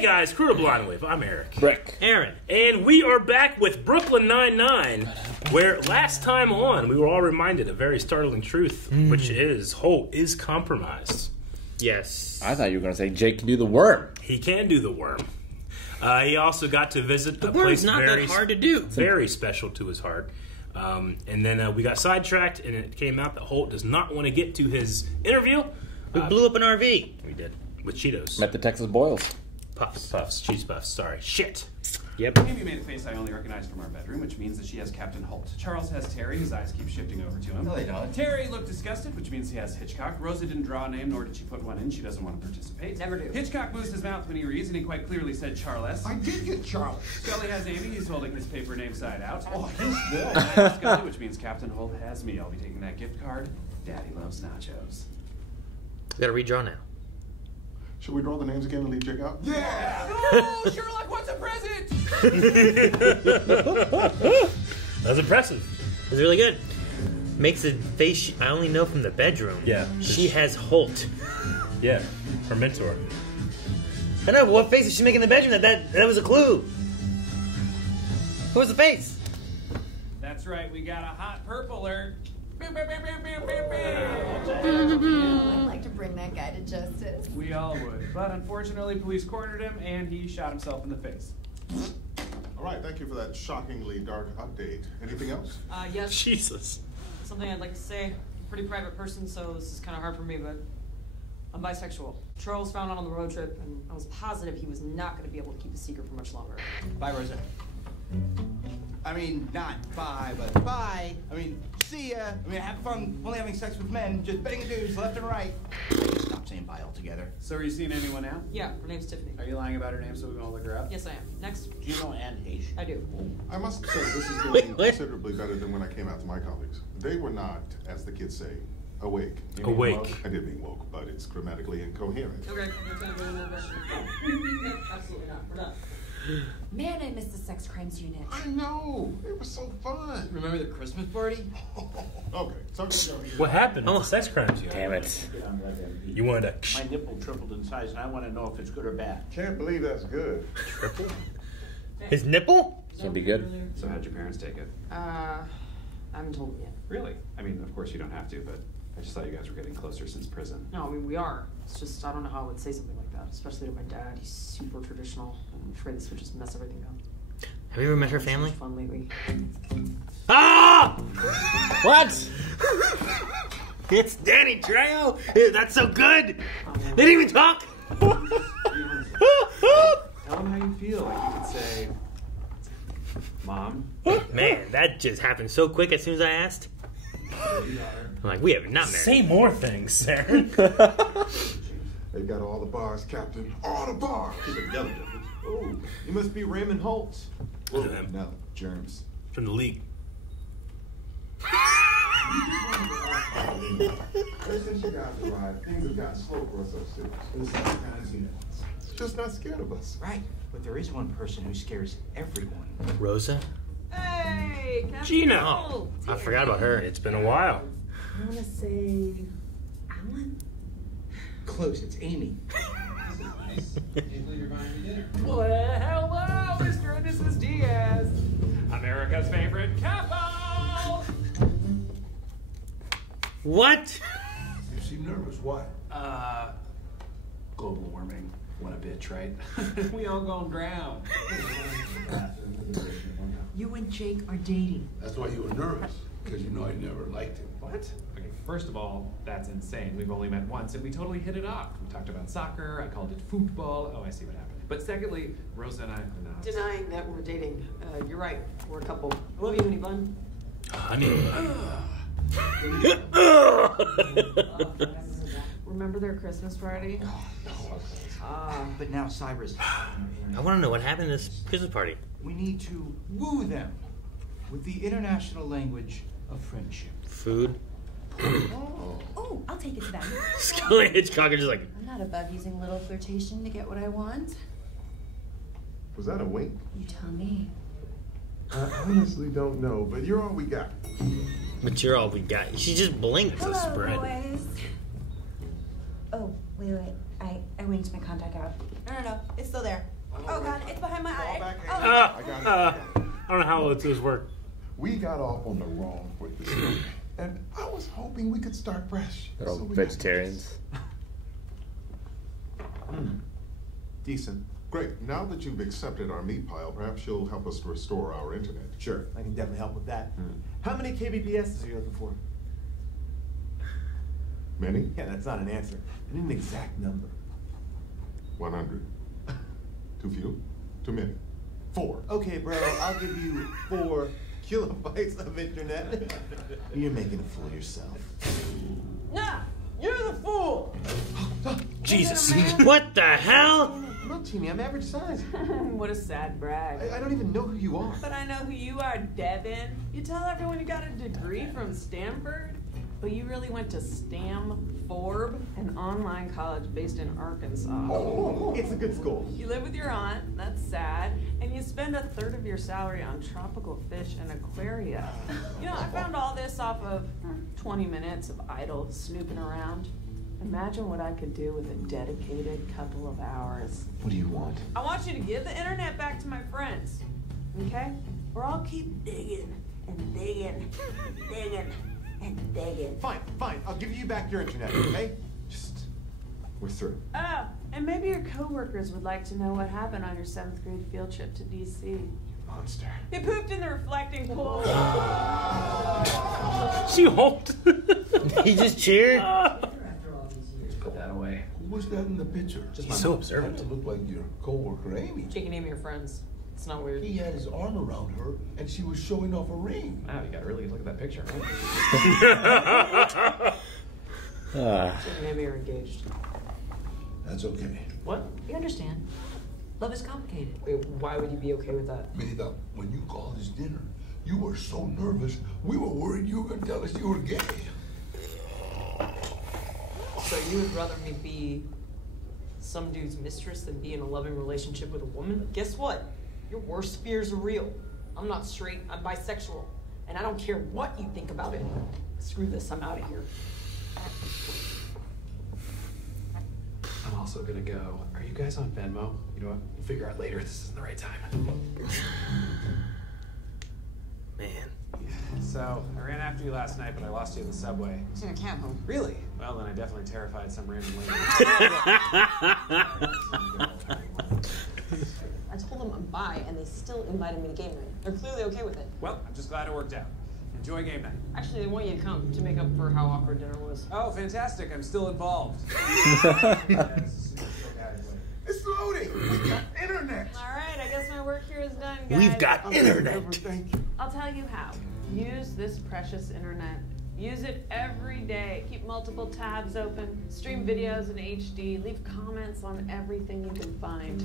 Hey guys, Crew to Blind Wave. I'm Eric. Rick. Aaron. And we are back with Brooklyn Nine-Nine, where last time on we were all reminded a very startling truth, which is Holt is compromised. Yes. I thought you were going to say Jake can do the worm. He can do the worm. He also got to visit a worm's place not very that hard to do. very special to his heart. And then we got sidetracked, and it came out that Holt does not want to get to his interview. We blew up an RV. We did. With Cheetos. Met the Texas Boils. Puffs. Cheese puffs. Sorry. Shit. Yep. Amy made a face I only recognized from our bedroom, which means that she has Captain Holt. Charles has Terry, his eyes keep shifting over to him. No, they don't. Terry looked disgusted, which means he has Hitchcock. Rosa didn't draw a name, nor did she put one in. She doesn't want to participate. Never do. Hitchcock moves his mouth when he reads, and he quite clearly said Charles. I did get Charles. Scully has Amy. He's holding his paper name side out. Oh, he's good. I have Scully, which means Captain Holt has me. I'll be taking that gift card. Daddy loves nachos. Gotta redraw now. Should we draw the names again and leave Jake out? Yeah! Oh, Sherlock wants a present! That's impressive. It's really good. Makes a face I only know from the bedroom. Yeah. She has Holt. Yeah. Her mentor. I know, but what face is she making in the bedroom? That was a clue. What was the face? That's right, we got a hot purpler. I'd like to bring that guy to justice. We all would. But unfortunately, police cornered him, and he shot himself in the face. All right, thank you for that shockingly dark update. Anything else? Yes, Jesus. something I'd like to say. Pretty private person, so this is kind of hard for me, but I'm bisexual. Charles found out on the road trip, and I was positive he was not going to be able to keep a secret for much longer. Bye, Rosa. I mean, not bye, but bye. I mean, see ya. I mean, have fun only having sex with men, just banging dudes left and right. Stop saying bye altogether. So are you seeing anyone now? Yeah, her name's Tiffany. Are you lying about her name so we won't look her up? Yes, I am. Next. Do you know Anne Haitian? I do. I must say, this is Wait, going what? considerably better than when I came out to my colleagues. They were not, as the kids say, awake. You mean Awake. woke? I did mean woke, but it's grammatically incoherent. Okay, absolutely not. We're done. Man, I miss the sex crimes unit. I know! It was so fun! Remember the Christmas party? Okay, so What happened with the sex crimes? Damn it. You wanted My to... nipple tripled in size, and I want to know if it's good or bad. Can't believe that's good. Triple? His nipple? Can't be good. So how'd your parents take it? I haven't told him yet. Really? I mean, of course you don't have to, but I just thought you guys were getting closer since prison. No, I mean, we are. It's just, I don't know how I would say something like that, especially to my dad. He's super traditional. I'm afraid this would just mess everything up. Have you ever met her It's so family? much fun lately. Ah! What? It's Danny Trejo. That's so good. They didn't even talk. Tell them how you feel. Like you could say, Mom. Man, that just happened so quick as soon as I asked. I'm like, we have not married. Say more things, Sarah. They've got all the bars, Captain. All the bars! Oh, you must be Raymond Holt. Look at them. No, germs. From the league. Since you guys arrived, things have gotten slow for us upstairs. Just not scared of us. Right, but there is one person who scares everyone. Rosa? Hey, Captain Gina. Holt. I forgot about her. It's been a while. I want to say Alan? Close, it's Amy. Well, hello, Mr. and Mrs. Diaz. America's favorite couple. What? You seem nervous. Why? Global warming. What a bitch, right? We all gonna drown. You and Jake are dating. That's why you were nervous, because you know I never liked him. What? Okay, first of all, that's insane. We've only met once and we totally hit it off. We talked about soccer, I called it football. Oh, I see what happened. But secondly, Rosa and I are not. Denying that we're dating. You're right. We're a couple. I love you, honey bun. Remember their Christmas party? But now, Cyrus, I want to know what happened at this Christmas party. we need to woo them with the international language of friendship. Food. Oh, I'll take it to them. Scully and Hitchcock are just like, I'm not above using a little flirtation to get what I want. Was that a wink? You tell me. I honestly don't know, but you're all we got. but you're all we got. She just blinked. Hello, spread. boys. Oh, Wait. I winked my contact out. No. It's still there. Oh, God, it's behind my eye. back Oh. I got it. I don't know how those work. We got off on the wrong foot this morning, and I was hoping we could start fresh. They're all So we vegetarians. Decent. Great. Now that you've accepted our meat pile, perhaps you'll help us restore our internet. Sure, I can definitely help with that. How many kbps are you looking for? Many? Yeah, that's not an answer. I need an exact number. 100. Too few? Too many? 4. Okay, bro, I'll give you 4 kilobytes of internet. You're making a fool of yourself. Nah, you're the fool. Jesus. What the hell? Look, Teeny, I'm average size. What a sad brag. I don't even know who you are. But I know who you are, Devin. You tell everyone you got a degree from Stanford, but you really went to Stamford, an online college based in Arkansas. Oh, it's a good school. You live with your aunt, that's sad, and you spend a third of your salary on tropical fish and aquaria. You know, I found all this off of 20 minutes of idle snooping around. Imagine what I could do with a dedicated couple of hours. What do you want? I want you to give the internet back to my friends, okay? Or I'll keep digging and digging and digging and digging. Fine. I'll give you back your internet, okay? Just, we're through. Oh, and maybe your coworkers would like to know what happened on your 7th grade field trip to D.C. Monster. You pooped in the reflecting pool. She hoped. He just cheered? Put that away. Who was that in the picture? He's so observant. That looked like your coworker Amy. Jake and Amy are friends. It's not weird. He had his arm around her, and she was showing off a ring. Wow, you got a really good look at that picture. Jake and Amy are engaged. That's okay. What? You understand. Love is complicated. Wait, why would you be okay with that? Mira, when you called his dinner, you were so nervous, we were worried you were going to tell us you were gay. So you would rather me be some dude's mistress than be in a loving relationship with a woman? Guess what? Your worst fears are real. I'm not straight, I'm bisexual. And I don't care what you think about it. Screw this, I'm out of here. I'm also gonna go. Are you guys on Venmo? You know what? We'll figure out later if this isn't the right time. Man. So, I ran after you last night, but I lost you in the subway. It's in a cab home. Really? Well, then I definitely terrified some random lady. I told them I'm bi, and they still invited me to game night. They're clearly okay with it. Well, I'm just glad it worked out. Enjoy game night. Actually, they want you to come to make up for how awkward dinner was. Oh, fantastic. I'm still involved. It's loading. We got internet. All right, I guess my work here is done, guys. We've got internet. Thank you. I'll tell you how. Use this precious internet. Use it every day. Keep multiple tabs open. Stream videos in HD. Leave comments on everything you can find.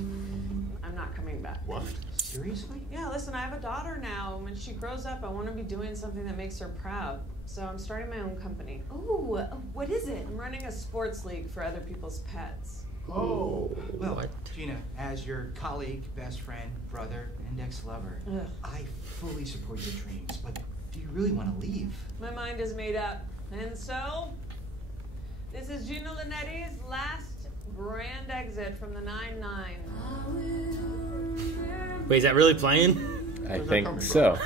I'm not coming back. What? Seriously? Yeah, listen, I have a daughter now. When she grows up, I want to be doing something that makes her proud. So I'm starting my own company. Ooh, what is it? I'm running a sports league for other people's pets. Oh. Well, Gina, as your colleague, best friend, brother, and ex-lover, Ugh. I fully support your dreams, but do you really want to leave? My mind is made up. And so, this is Gina Linetti's last grand exit from the 9-9. Wait, is that really playing? I think so.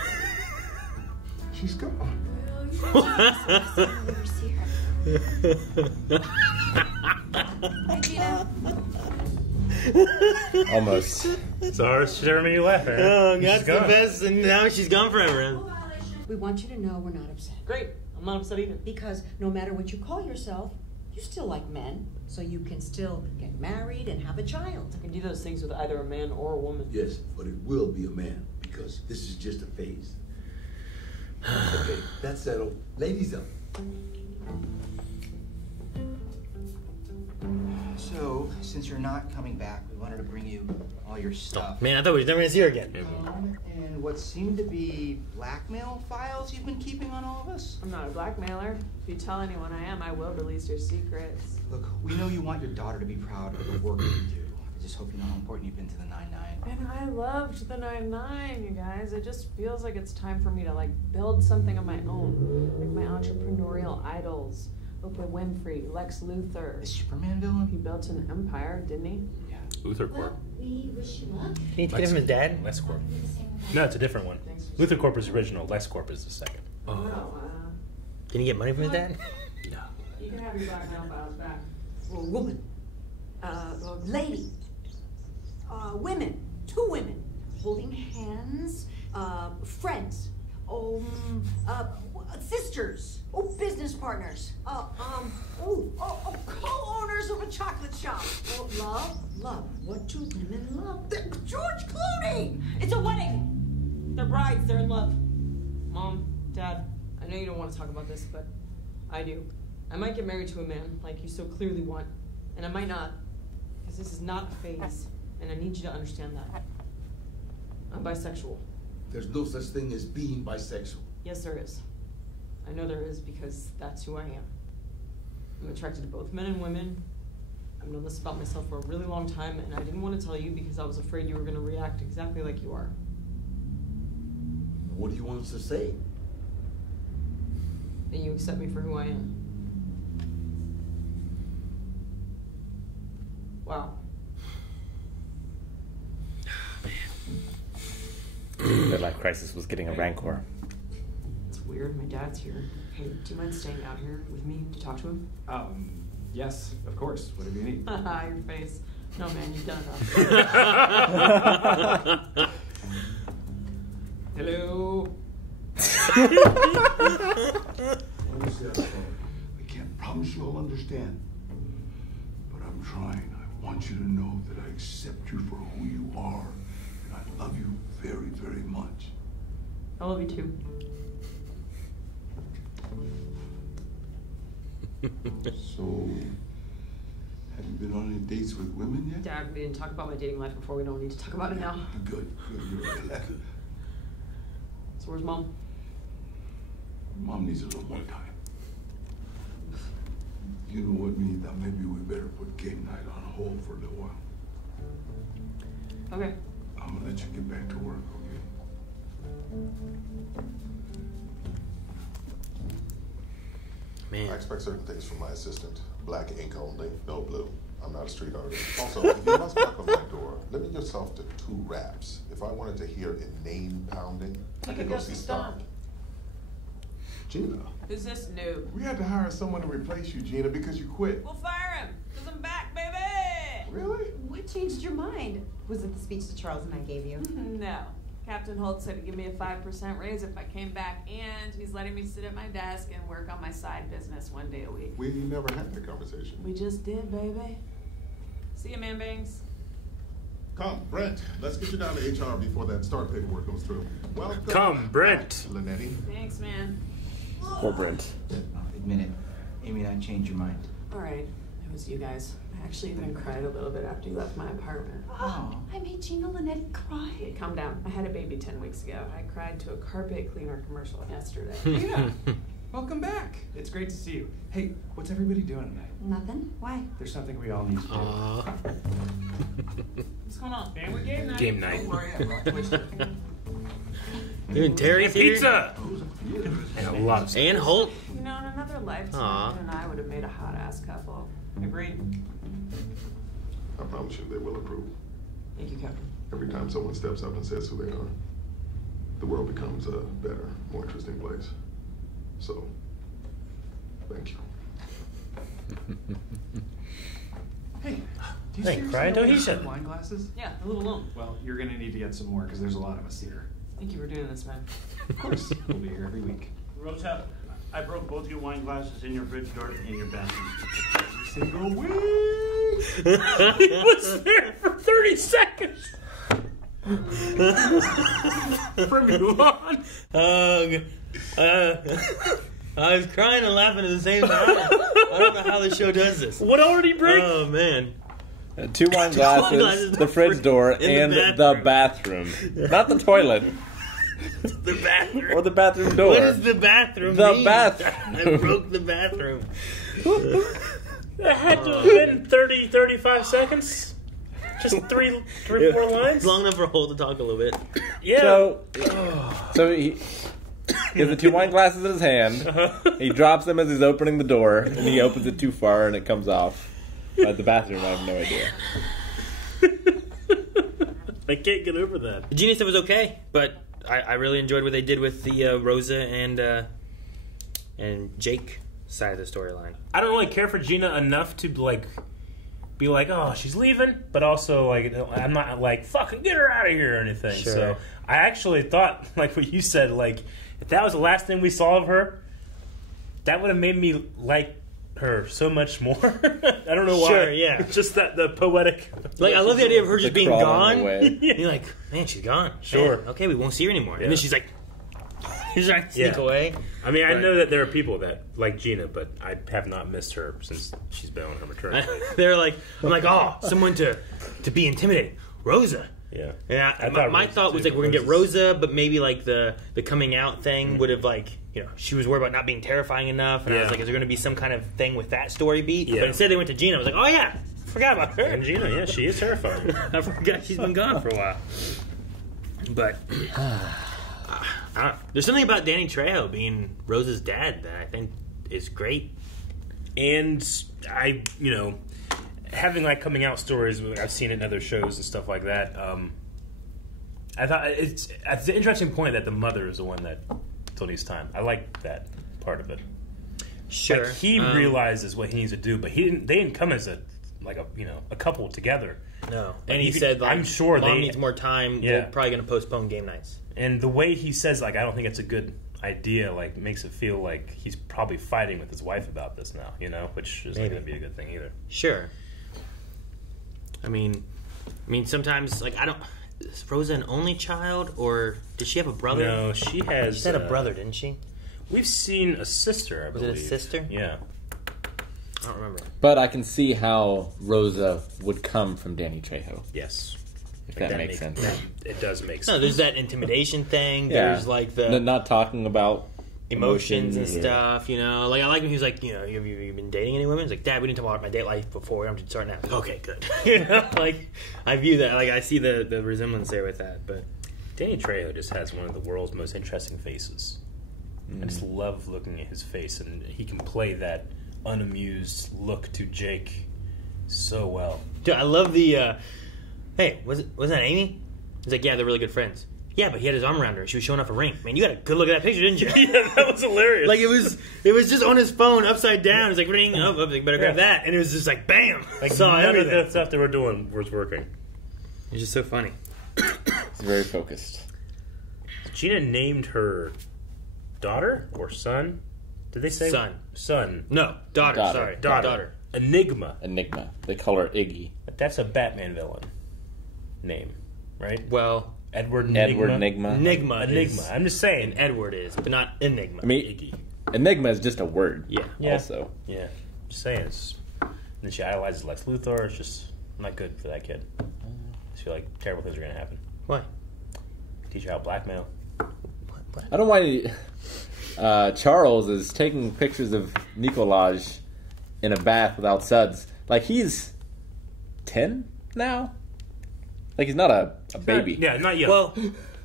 She's gone. Hi, Gina. Almost. Sorry, sure made you laugh, Aaron. Oh, that's She's the gone. best, and now she's gone forever. We want you to know we're not upset. Great. I'm not upset either. Because no matter what you call yourself, you still like men, so you can still get married and have a child. I can do those things with either a man or a woman. Yes, but it will be a man, because this is just a phase. Okay, that's settled. Ladies up. So, since you're not coming back, we wanted to bring you all your stuff. Man, I thought we were never gonna see her again. And what seem to be blackmail files you've been keeping on all of us? I'm not a blackmailer. If you tell anyone I am, I will release your secrets. Look, we know you want your daughter to be proud of the work you do. I just hope you know how important you've been to the 9-9. And I loved the 9-9, you guys. It just feels like it's time for me to, like, build something of my own. Like my entrepreneurial idols. Oprah Winfrey, Lex Luthor. The Superman villain? He built an empire, didn't he? Yeah. Luthor Corp. We wish you luck. Can you get him his dad? Lex Corp. No, it's a different one. Luthor Corp is original. Lex Corp is the second. Can he get money from his dad? No. You can have your black mail files back. Well, woman. Lady. Women. 2 women. Holding hands. Friends. Sisters. Business partners. Co-owners of a chocolate shop. Love. What do women love? George Clooney! It's a wedding! They're brides, they're in love. Mom, Dad, I know you don't want to talk about this, but I do. I might get married to a man like you so clearly want, and I might not, because this is not a phase, and I need you to understand that. I'm bisexual. There's no such thing as being bisexual. Yes, there is. I know there is because that's who I am. I'm attracted to both men and women. I've known this about myself for a really long time, and I didn't want to tell you because I was afraid you were going to react exactly like you are. What do you want us to say? And you accept me for who I am. Wow. Midlife crisis was getting a rancor. It's weird. My dad's here. Hey, do you mind staying out here with me to talk to him? Yes, of course. Whatever you need. Haha, your face. No, man, you've done enough. Hello. I can't promise you'll understand, but I'm trying. I want you to know that I accept you for who you are, and I love you very, very much. I love you too. So, have you been on any dates with women yet? Dad, we didn't talk about my dating life before. We don't need to talk about it now. Good. You're right. So where's Mom? Mom needs a little more time. You know what, me? That maybe we better put game night on hold for a little while. Okay. I'm gonna let you get back to work, okay? Man. I expect certain things from my assistant. Black ink only, no blue. I'm not a street artist. Also, if you must knock on my door, limit yourself to 2 raps. If I wanted to hear inane pounding, I could go see Stomp. Gina. Who's this noob? We had to hire someone to replace you, Gina, because you quit. We'll fire him, because I'm back, baby! Really? What changed your mind? Was it the speech that Charles and I gave you? No. Captain Holt said he'd give me a 5% raise if I came back, and he's letting me sit at my desk and work on my side business 1 day a week. We never had that conversation. We just did, baby. See ya, man bangs. Come, Brent, let's get you down to HR before that start paperwork goes through. Welcome. Come, Brent. Linetti. Thanks, man. Poor Brent. Admit it. Amy and I changed your mind. All right, it was you guys. I actually even cried a little bit after you left my apartment. Oh, I made Gina Linetti cry. Hey, calm down. I had a baby 10 weeks ago. I cried to a carpet cleaner commercial yesterday. Yeah. Welcome back. It's great to see you. Hey, what's everybody doing tonight? Nothing? Why? There's something we all need to do. What's going on? Family game night? Game night. Don't worry, I'm not twisted. Even Terry's here? Pizza! And a lot of And Holt? You know, in another lifetime, Aw. you and I would have made a hot-ass couple. Agreed. I promise you they will approve. Thank you, Captain. Every time someone steps up and says who they are, the world becomes a better, more interesting place. So, thank you. Hey, do you Hey, seriously cry, only don't you have shut- wine glasses? Yeah, a little alone. Well, you're gonna need to get some more because there's a lot of us here. Thank you for doing this, man. Of course, we'll be here every week. Rosetta, I broke both your wine glasses in your fridge door in your bathroom. Every single week. He was there for 30 seconds. From Mulan. I was crying and laughing at the same time. I don't know how the show does this. What order break? Oh, man. 2 wine glasses, the fridge door, and the bathroom. Not the toilet. The bathroom. Or the bathroom door. What does the bathroom The mean? bathroom. I broke the bathroom. That had to have been 30, 35 seconds. Just three, 4 lines. It's long enough for Holt to talk a little bit. Yeah. So he He has the 2 wine glasses in his hand. He drops them as he's opening the door, and he opens it too far, and it comes off. At the bathroom, I have no idea. I can't get over that. The Gina stuff was okay, but I really enjoyed what they did with the Rosa and Jake side of the storyline. I don't really care for Gina enough to be like, oh, she's leaving, but also like I'm not like fucking get her out of here or anything. Sure. So I actually thought, like what you said, like if that was the last thing we saw of her, that would have made me like her so much more. I don't know why. Sure, yeah. Just that the poetic. Like I love the idea of her just being gone. Yeah. You're like, man, she's gone. Sure. Man, okay, we won't see her anymore. Yeah. And then she's like, she's trying to sneak away. I mean, I But- know that there are people that like Gina, but I have not missed her since she's been on her maternity. They're like, I'm like, oh, someone to be intimidating. Rosa. Yeah. Yeah. My thought was like we're gonna get Rosa, but maybe like the coming out thing would have like she was worried about not being terrifying enough, and I was Yeah. like, is there gonna be some kind of thing with that story beat? Yeah. But instead they went to Gina. I was like, oh yeah, forgot about her. And Gina, yeah, she is terrifying. I forgot she's been gone for a while. But there's something about Danny Trejo being Rosa's dad that I think is great. And I, having like coming out stories, I've seen it in other shows and stuff like that. I thought it's an interesting point that the mother is the one that still needs time. I like that part of it. Sure, like he realizes what he needs to do, but they didn't come as a couple together. No, But and he said, like, I'm sure Mom needs more time. Yeah. We're probably going to postpone game nights. And the way he says, like, I don't think it's a good idea, like, makes it feel like he's probably fighting with his wife about this now, which is not going to be a good thing either. Sure. I mean, sometimes, like, is Rosa an only child, or did she have a brother? No, she has... She had a brother, didn't she? We've seen a sister, I believe. Was it a sister? Yeah. I don't remember. But I can see how Rosa would come from Danny Trejo. Yes. If that makes sense. It does make sense. No, there's that intimidation thing. Yeah. There's, like, the... Not talking about emotions and yeah. stuff, Like, I like when he was like, have you been dating any women? He's like, Dad, we didn't talk about my date life before. I'm just starting out. Like, okay, good. Like, I view that. Like, I see the resemblance there with that. But Danny Trejo just has one of the world's most interesting faces. I just love looking at his face, and he can play that unamused look to Jake so well. Dude, I love the, hey, was that Amy? He's like, yeah, they're really good friends. Yeah, but he had his arm around her. She was showing off a ring. Man, you got a good look at that picture, didn't you? Yeah, that was hilarious. Like, it was just on his phone, upside down. It's like, ring. Oh, better grab that. And it was just like, bam. Like, saw none everything. of the stuff they were doing was working. It's just so funny. It's very focused. Gina named her daughter or son? Did they say son? No, daughter. Sorry, daughter. Enigma. They call her Iggy. That's a Batman villain name, right? Well, Edward Enigma. Enigma. I'm just saying. And Edward is, but not Enigma. I mean, Iggy. Enigma is just a word. Yeah. Also. Yeah. Just saying. And then she idolizes Lex Luthor. It's just not good for that kid. I feel like terrible things are going to happen. Why? Teach her how to blackmail. I don't know why Charles is taking pictures of Nicolaj in a bath without suds. Like, he's 10 now? Like, he's not a baby. Not yet. Well,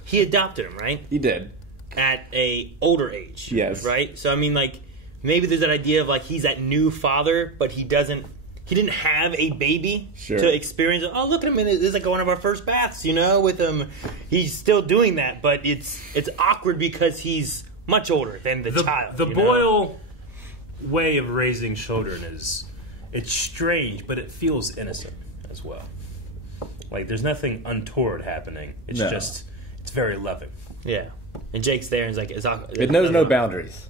he adopted him, right? He did. At a older age. Yes. Right? So, I mean, like, maybe there's that idea of, like, he's that new father, but he didn't have a baby to experience. Oh, look at him! This is like one of our first baths, with him. He's still doing that, but it's awkward because he's much older than the child. The Boyle way of raising children it's strange, but it feels innocent as well. Like, there's nothing untoward happening. It's just, it's very loving. Yeah. And Jake's there and he's like, it's awkward. It knows no boundaries.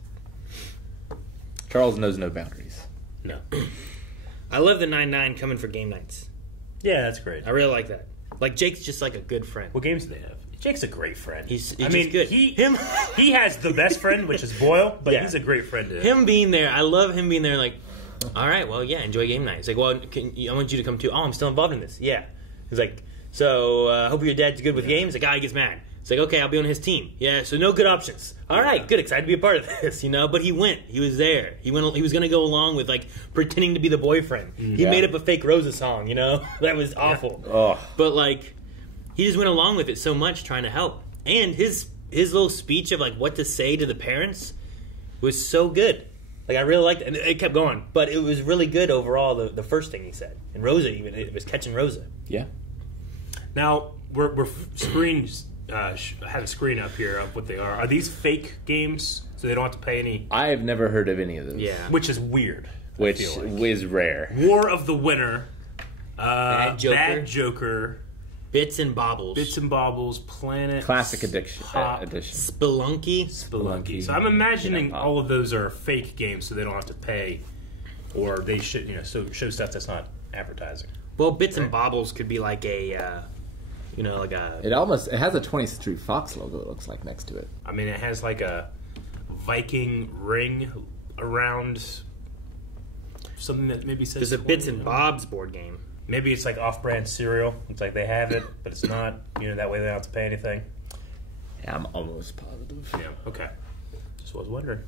Charles knows no boundaries. No. I love the 9-9 coming for game nights. Yeah, that's great. I really like that. Like, Jake's just like a good friend. What games do they have? Jake's a great friend. He's good. He has the best friend, which is Boyle, but he's a great friend to him being there. I love him being there. Like, all right, well, yeah, enjoy game night. He's like, well, I want you to come too. Oh, I'm still involved in this. Yeah. He's like, so hope your dad's good with games. The guy gets mad. It's like, okay, I'll be on his team. Yeah, so no good options. All right, good, excited to be a part of this, But he went. He was there. He was going to go along with, like, pretending to be the boyfriend. He made up a fake Rosa song, That was awful. Oh. But, like, he just went along with it so much trying to help. And his his little speech of like what to say to the parents was so good. Like I really liked it, and it kept going. But it was really good overall. The first thing he said, and Rosa even it was catching Rosa. Yeah. Now we're screens. I have a screen up here of what they are. Are these fake games, so they don't have to pay any? I have never heard of any of those. Yeah, which is weird. Which is rare. War of the Winner, Bad Joker, Bits and Bobbles, Planet, Classic Edition, Spelunky. So I'm imagining all of those are fake games, so they don't have to pay, or they should, show stuff that's not advertising. Well, Bits and Bobbles could be like a, like a. It has a 20th Street Fox logo. It looks like next to it. I mean, it has like a Viking ring around something that maybe says. There's a Bits and Bob's board game. Maybe it's like off-brand cereal. It's like they have it, but it's not. That way they don't have to pay anything. Yeah, I'm almost positive. Yeah. Okay. Just was wondering.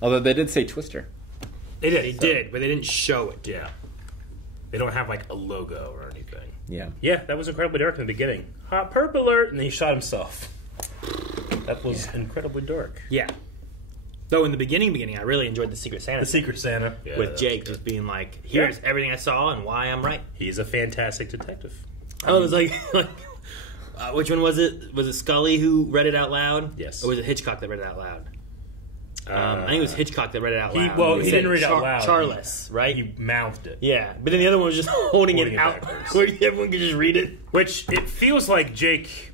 Although they did say Twister. They did, but they didn't show it. Yeah. They don't have like a logo or anything. Yeah. Yeah, that was incredibly dark in the beginning. Hot purple alert, and then he shot himself. That was incredibly dark. Yeah. Though in the beginning, I really enjoyed the Secret Santa. The Secret Santa. Yeah, with Jake just being like, here's everything I saw and why I'm right. He's a fantastic detective. Oh, it was like which one was it? Was it Scully who read it out loud? Yes. Or was it Hitchcock that read it out loud? I think it was Hitchcock that read it out loud. He didn't read it out loud. Charles, right? He mouthed it. Yeah, but then the other one was just holding it out where everyone could just read it. Which, it feels like Jake,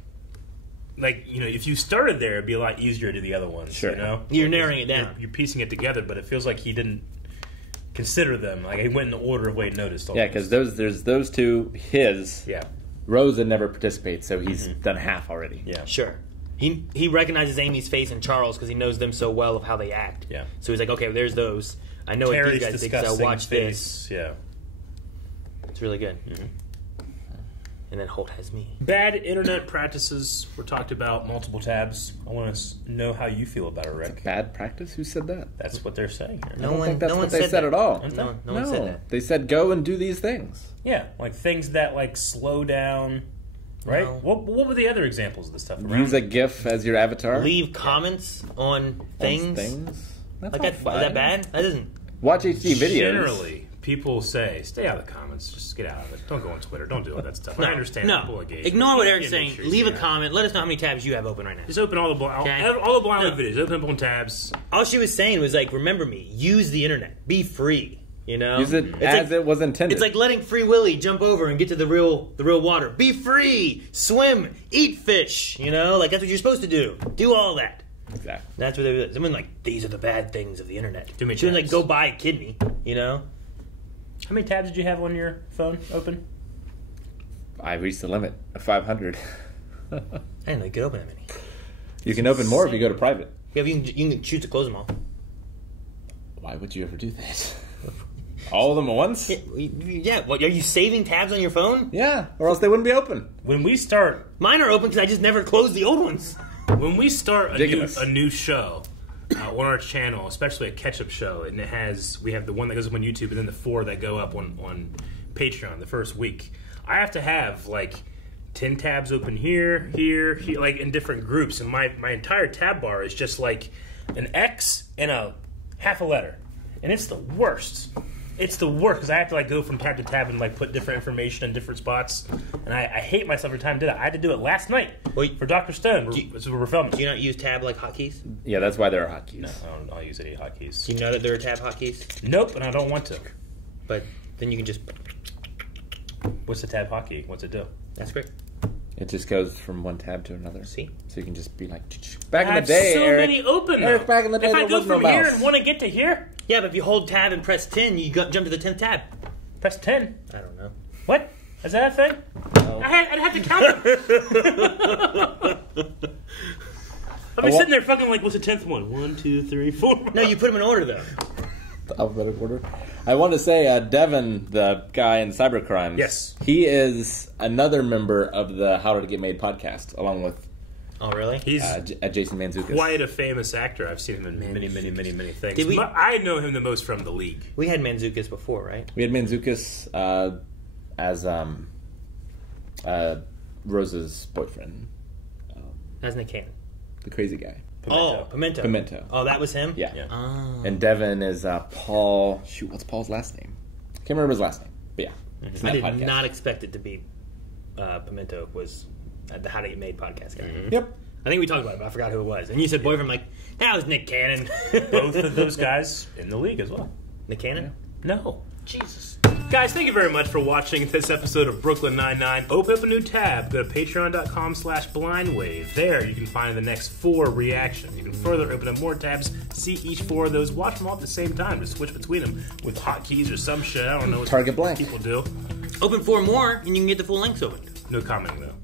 if you started there, it'd be a lot easier to do the other ones. Sure. You're narrowing it down. You're piecing it together, but it feels like he didn't consider them. Like, he went in the order of what he noticed. Yeah, because there's those two, his. Yeah. Rosa never participates, so he's done half already. Yeah. Sure. He recognizes Amy's face and Charles because he knows them so well of how they act. Yeah. So he's like, okay, there's those. I know what these guys think because I watched this. Yeah. It's really good. Mm-hmm. And then Holt has me. Bad internet practices were talked about, multiple tabs. I want to know how you feel about it, Rick. Bad practice? Who said that? That's what they're saying here. I don't think that's what they said at all. No one said that. They said go and do these things. Yeah, like things that slow down. Right? No. What were the other examples of this stuff around? Use a GIF as your avatar. Leave comments on things. That's is that bad? That doesn't. Watch HD videos. Generally, people say, stay out of the comments. Just get out of it. Don't go on Twitter. Don't do all that stuff. I understand people engage. Ignore what Eric's saying. Leave a comment. Let us know how many tabs you have open right now. Just open all the blind videos. Open up on tabs. All she was saying was remember me. Use the internet. Be free. Use it as it was intended. It's like letting Free Willy jump over and get to the real water. Be free, swim, eat fish. That's what you're supposed to do. Do all that. Exactly. That's what they do. Someone these are the bad things of the internet. Too many Shouldn't tabs. go buy a kidney. How many tabs did you have on your phone open? I reached the limit of 500. I didn't know you could open that many. You can open more if you go to private. Yeah, but you can choose to close them all. Why would you ever do that? All of them at once? Yeah. What, are you saving tabs on your phone? Yeah, or else they wouldn't be open. When we start... Mine are open because I just never close the old ones. When we start a new show on our channel, especially a catch-up show, and we have the one that goes up on YouTube and then the 4 that go up on Patreon the first week, I have to have 10 tabs open here, in different groups, and my entire tab bar is just an X and a half a letter, and it's the worst. It's the worst because I have to go from tab to tab and put different information in different spots, and I hate myself every time I do that. I had to do it last night for Dr. Stone. We're filming. Do you not use tab like hotkeys? Yeah, that's why there are hotkeys. No, I don't use any hotkeys. Do you know that there are tab hotkeys? Nope, and I don't want to. But then you can just... What's the tab hotkey? What's it do? That's great. It just goes from one tab to another. See? So you can just be back in the day, so Eric. Many open, Eric, back in the day, if I there go was no from here mouse. and want to get to here... Yeah, but if you hold tab and press 10, you jump to the 10th tab. Press 10? I don't know. What? Is that a thing? No. I'd have to count it. I'll be sitting there fucking what's the 10th one? 1, 2, 3, 4. No, you put them in order, though. The alphabetical order. I want to say Devin, the guy in Cybercrimes. Yes. He is another member of the How Did It Get Made podcast, along with... Oh, really? He's Jason Mantzoukas. quite a famous actor. I've seen him in many things. Did we- I know him the most from The League. We had Mantzoukas before, right? We had Mantzoukas as Rosa's boyfriend. That's Nick Cannon. The crazy guy. Pimento. Oh, that was him? Yeah. Oh. And Devin is Paul. Shoot, what's Paul's last name? Can't remember his last name. But yeah. It's in I that did podcast. not expect it to be Pimento was the How to Get Made podcast guy. Yep. I think we talked about it, but I forgot who it was. And you said boyfriend, I'm like, that was Nick Cannon. Both of those guys in the league as well. Nick Cannon? No. Jesus. Guys, thank you very much for watching this episode of Brooklyn Nine-Nine. Open up a new tab. Go to patreon.com/blindwave. There you can find the next 4 reactions. You can further open up more tabs, see each 4 of those, watch them all at the same time, just switch between them with hotkeys or some shit. I don't know what Target blank. people do. Open 4 more, and you can get the full lengths opened. No commenting, though.